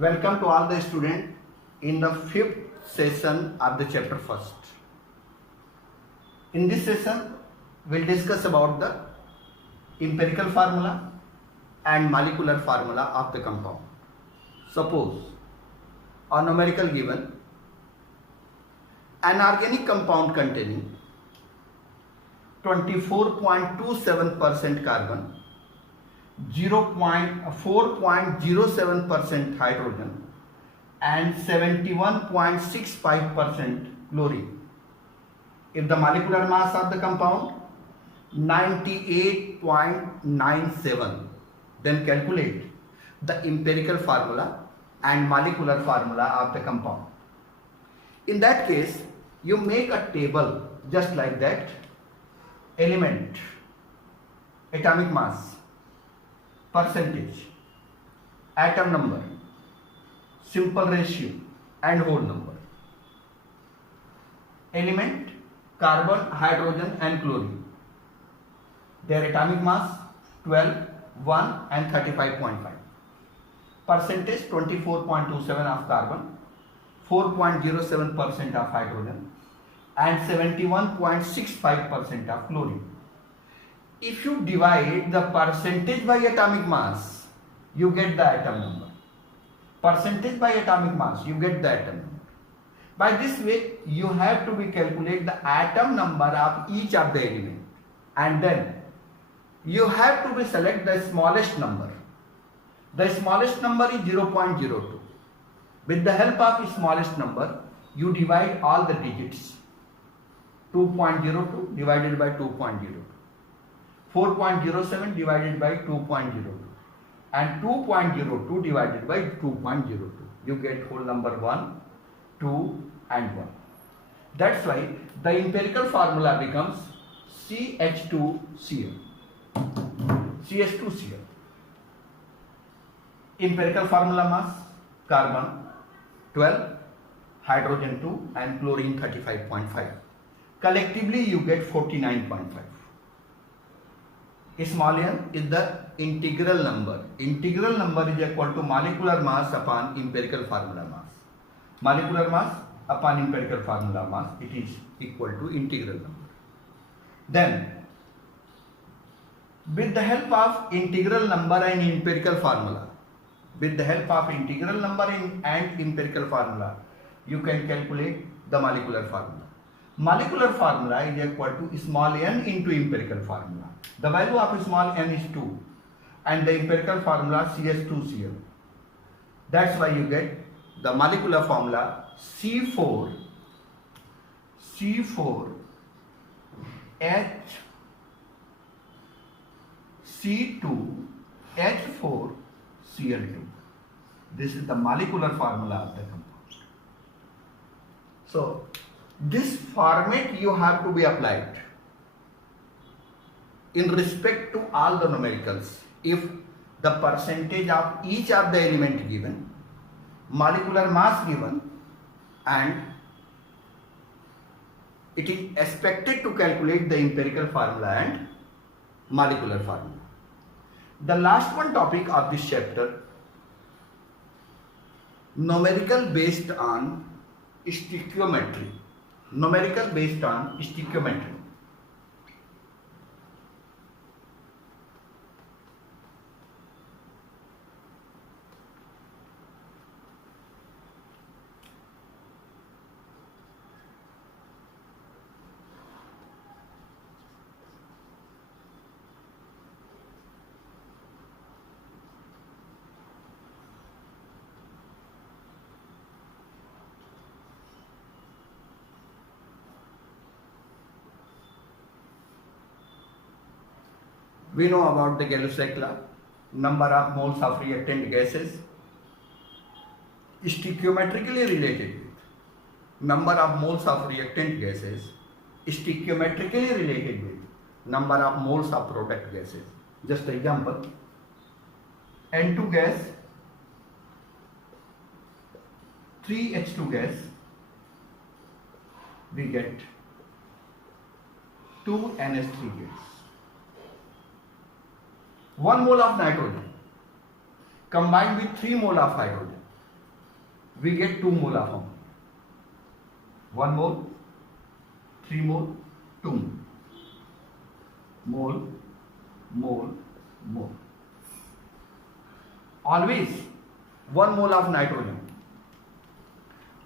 Welcome to all the students in the fifth session of the chapter first. In this session, we'll discuss about the empirical formula and molecular formula of the compound. Suppose a numerical given an organic compound containing 24.27% carbon, 4.07% hydrogen and 71.65% chlorine. If the molecular mass of the compound 98.97, then calculate the empirical formula and molecular formula of the compound. In that case, you make a table just like that: element, atomic mass, percentage, atom number, simple ratio and whole number. Element, carbon, hydrogen and chlorine. Their atomic mass 12, 1 and 35.5. Percentage 24.27 of carbon, 4.07% of hydrogen and 71.65% of chlorine. If you divide the percentage by atomic mass, you get the atom number. Percentage by atomic mass, you get the atom number. By this way, you have to be calculate the atom number of each of the element, and then you have to be select the smallest number. The smallest number is 0.02. With the help of smallest number, you divide all the digits. 2.02 divided by 2.02. 4.07 divided by 2.02 and 2.02 divided by 2.02. You get whole number 1, 2 and 1. That's why the empirical formula becomes CH2Cl. CH2Cl. Empirical formula mass: carbon 12, hydrogen 2 and chlorine 35.5. Collectively you get 49.5. Small n is the integral number. Integral number is equal to molecular mass upon empirical formula mass. Molecular mass upon empirical formula mass, it is equal to integral number. Then, with the help of integral number and empirical formula, with the help of integral number and empirical formula, you can calculate the molecular formula. Molecular formula is equal to small n into empirical formula. The value of small n is 2 and the empirical formula CH2Cl. That's why you get the molecular formula C4 H C2 H4 Cl2. This is the molecular formula of the compound. So this format you have to be applied in respect to all the numericals. If the percentage of each of the element given, molecular mass given, and it is expected to calculate the empirical formula and molecular formula. The last one topic of this chapter, numerical based on stoichiometry. Numerical based on stoichiometry. We know about the Gay-Lussac law, number of moles of reactant gases stoichiometrically related with number of moles of reactant gases stoichiometrically related with number of moles of product gases. Just example, N2 gas, 3H2 gas, we get 2 NH3 gas. 1 mole of nitrogen combined with 3 mole of hydrogen, we get 2 mole of ammonia. 1 mole, 3 mole, 2 mole, mole. Always 1 mole of nitrogen.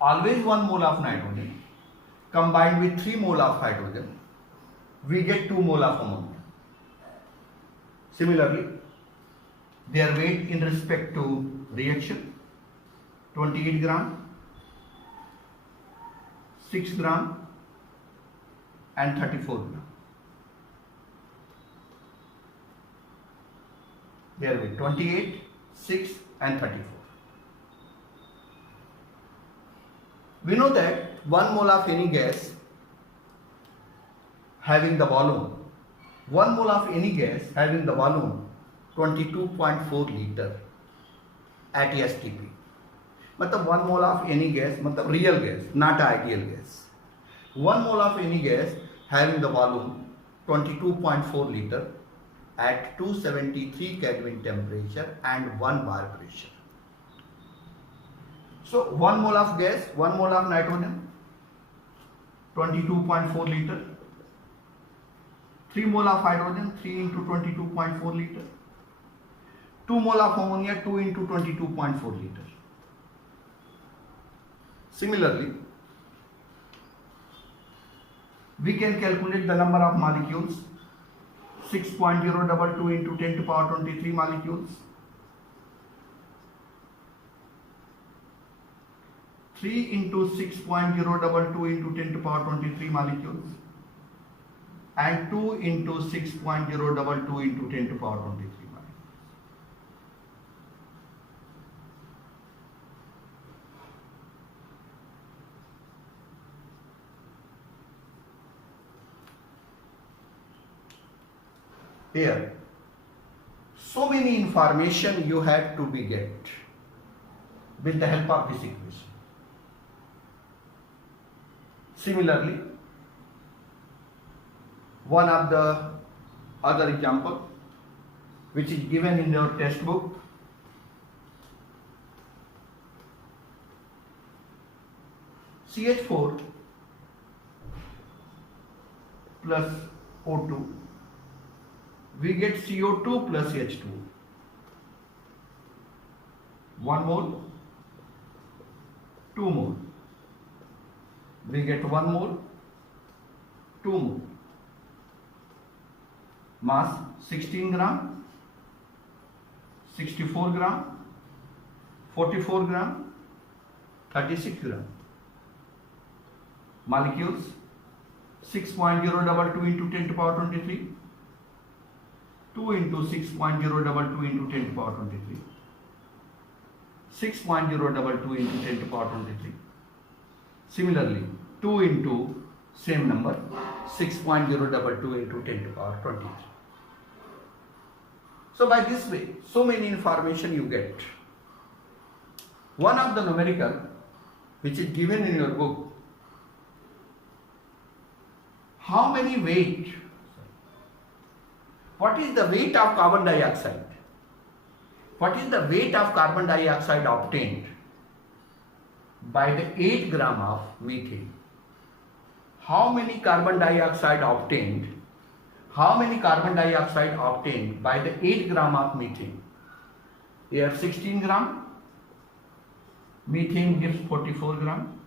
Always 1 mole of nitrogen combined with 3 mole of hydrogen, we get 2 mole of ammonia. Similarly, their weight in respect to reaction, 28 gram, 6 gram and 34 gram. Their weight 28, 6 and 34. We know that 1 mole of any gas having the volume, 1 mole of any gas having the volume 22.4 liter at STP. मतलब 1 mole of any gas, मतलब real gas, not ideal gas. 1 mole of any gas having the volume 22.4 liter at 273 Kelvin temperature and 1 bar pressure. So 1 mole of gas, 1 mole of nitrogen, 22.4 liter. 3 mole of hydrogen, 3 into 22.4 liter. 2 mole of ammonia, 2 into 22.4 liter. Similarly, we can calculate the number of molecules, 6.022 into 10 to power 23 molecules. 3 into 6.022 into 10 to power 23 molecules and 2 into 6.022 into 10 to power 23 molecules. Here, so many information you have to be get with the help of this equation. Similarly, one of the other example which is given in your textbook, CH4 plus O2, we get CO2 plus H2. 1 mole, 2 mole. We get 1 mole, 2 mole. Mass 16 gram, 64 gram, 44 gram, 36 gram. Molecules 6.022 into 10 to power 23, 2 into 6.022 into 10 to power 23, 6.022 into 10 to power 23. Similarly, 2 into same number, 6.022 into 10 to power 23. So by this way, so many information you get. One of the numerical which is given in your book, how many weight, what is the weight of carbon dioxide? What is the weight of carbon dioxide obtained by the 8 gram of methane? How many carbon dioxide obtained? How many carbon dioxide obtained by the 8 gram of methane? Here 16 gram, methane gives 44 gram.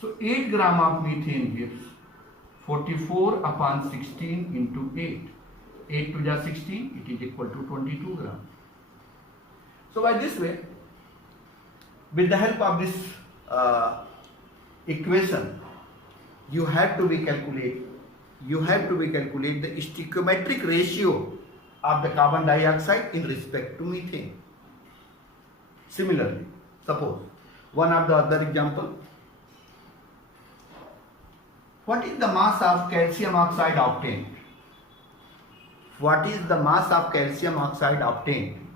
So 8 gram of methane gives 44 upon 16 into 8. 8 to the 16, it is equal to 22 gram. So by this way, with the help of this equation, you have to be calculate the stoichiometric ratio of the carbon dioxide in respect to methane. Similarly, suppose one of the other example, what is the mass of calcium oxide obtained? What is the mass of calcium oxide obtained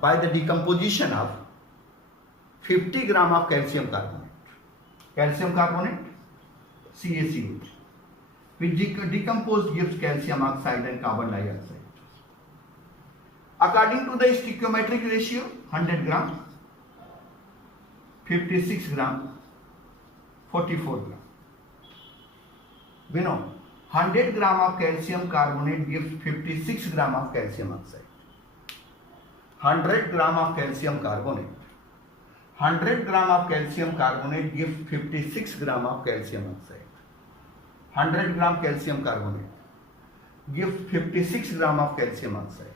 by the decomposition of 50 gram of calcium carbonate? Calcium carbonate, CaCO, which decomposed gives calcium oxide and carbon dioxide. According to the stoichiometric ratio, 100 gram. 56 gram, 44 gram. We know 100 gram of calcium carbonate gives 56 gram of calcium oxide. 100 gram of calcium carbonate. 100 gram of calcium carbonate gives 56 gram of calcium oxide. 100 gram calcium carbonate gives 56 gram of calcium oxide.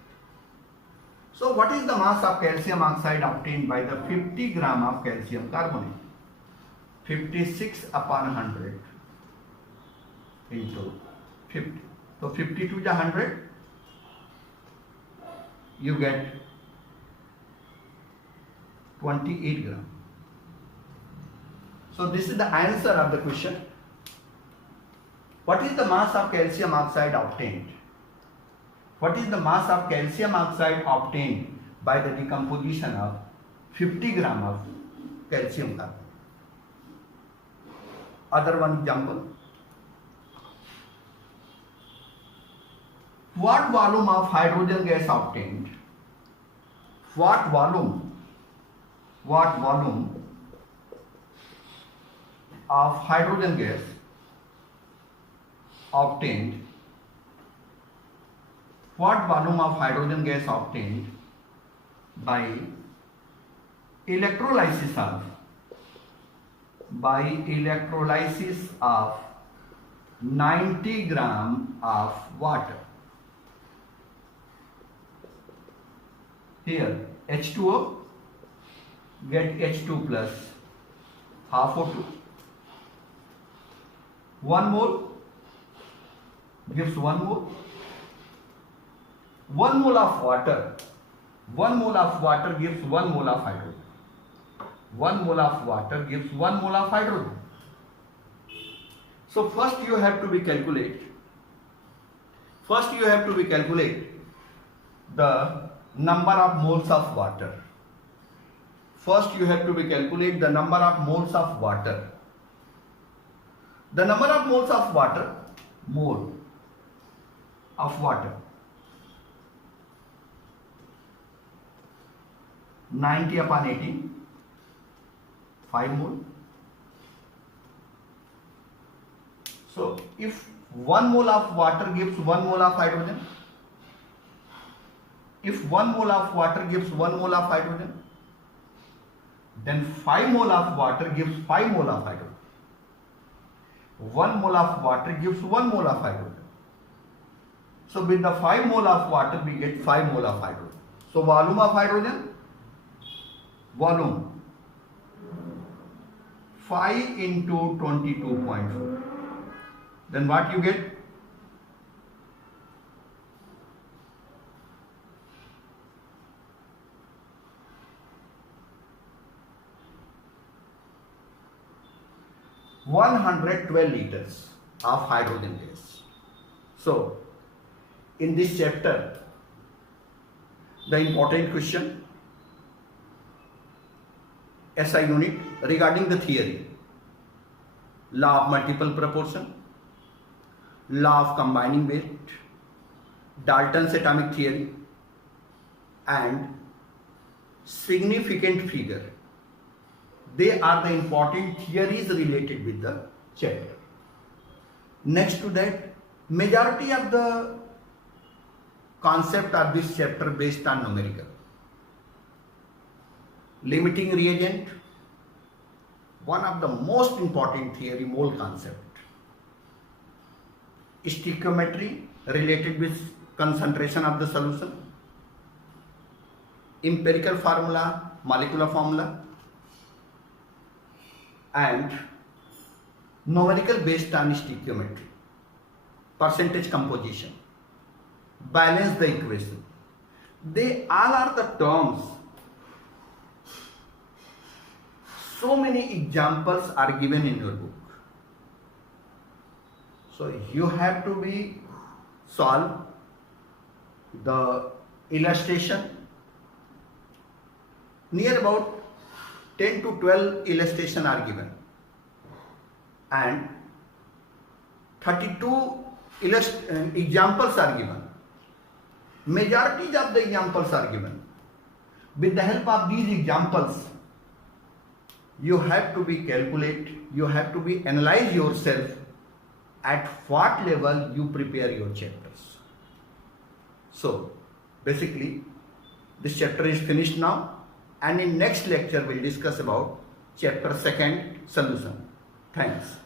So what is the mass of calcium oxide obtained by the 50 gram of calcium carbonate? 56 upon 100 into 50. So 52 is 100. You get 28 gram. So this is the answer of the question. What is the mass of calcium oxide obtained? What is the mass of calcium oxide obtained by the decomposition of 50 gram of calcium carbonate? Other one example. What volume of hydrogen gas obtained? What volume of hydrogen gas obtained? What volume of hydrogen gas obtained by electrolysis of 90 gram of water? Here H2O get H2 plus half O2. 1 mole gives 1 mole. 1 mole of water gives 1 mole of hydrogen. 1 mole of water gives 1 mole of hydrogen. So first you have to calculate the number of moles of water. First you have to calculate the number of moles of water. The number of moles of water, mole of water, 90 upon 18, 5 mole. So if 1 mole of water gives 1 mole of hydrogen, if 1 mole of water gives 1 mole of hydrogen, then 5 mole of water gives 5 mole of hydrogen. 1 mole of water gives 1 mole of hydrogen. So with the 5 mole of water we get 5 mole of hydrogen. So volume of hydrogen, volume 5 into 22.4. Then what you get? (112 liters of hydrogen gas. So, in this chapter, the important question, SI unit regarding the theory, law of multiple proportion, law of combining weight, Dalton's atomic theory, and significant figure. They are the important theories related with the chapter. Next to that, majority of the concept of this chapter based on numerical. Limiting reagent, one of the most important theory, mole concept. Stoichiometry related with concentration of the solution. Empirical formula, molecular formula, and numerical based on stoichiometry, percentage composition, balance the equation. They all are the terms. So many examples are given in your book. So you have to solve the illustration. Near about 10 to 12 illustration are given, and 32 examples are given. Majority of the examples are given. With the help of these examples, you have to be calculate, you have to be analyze yourself at what level you prepare your chapters. So basically this chapter is finished now, and in next lecture we'll discuss about chapter 2 solution. Thanks.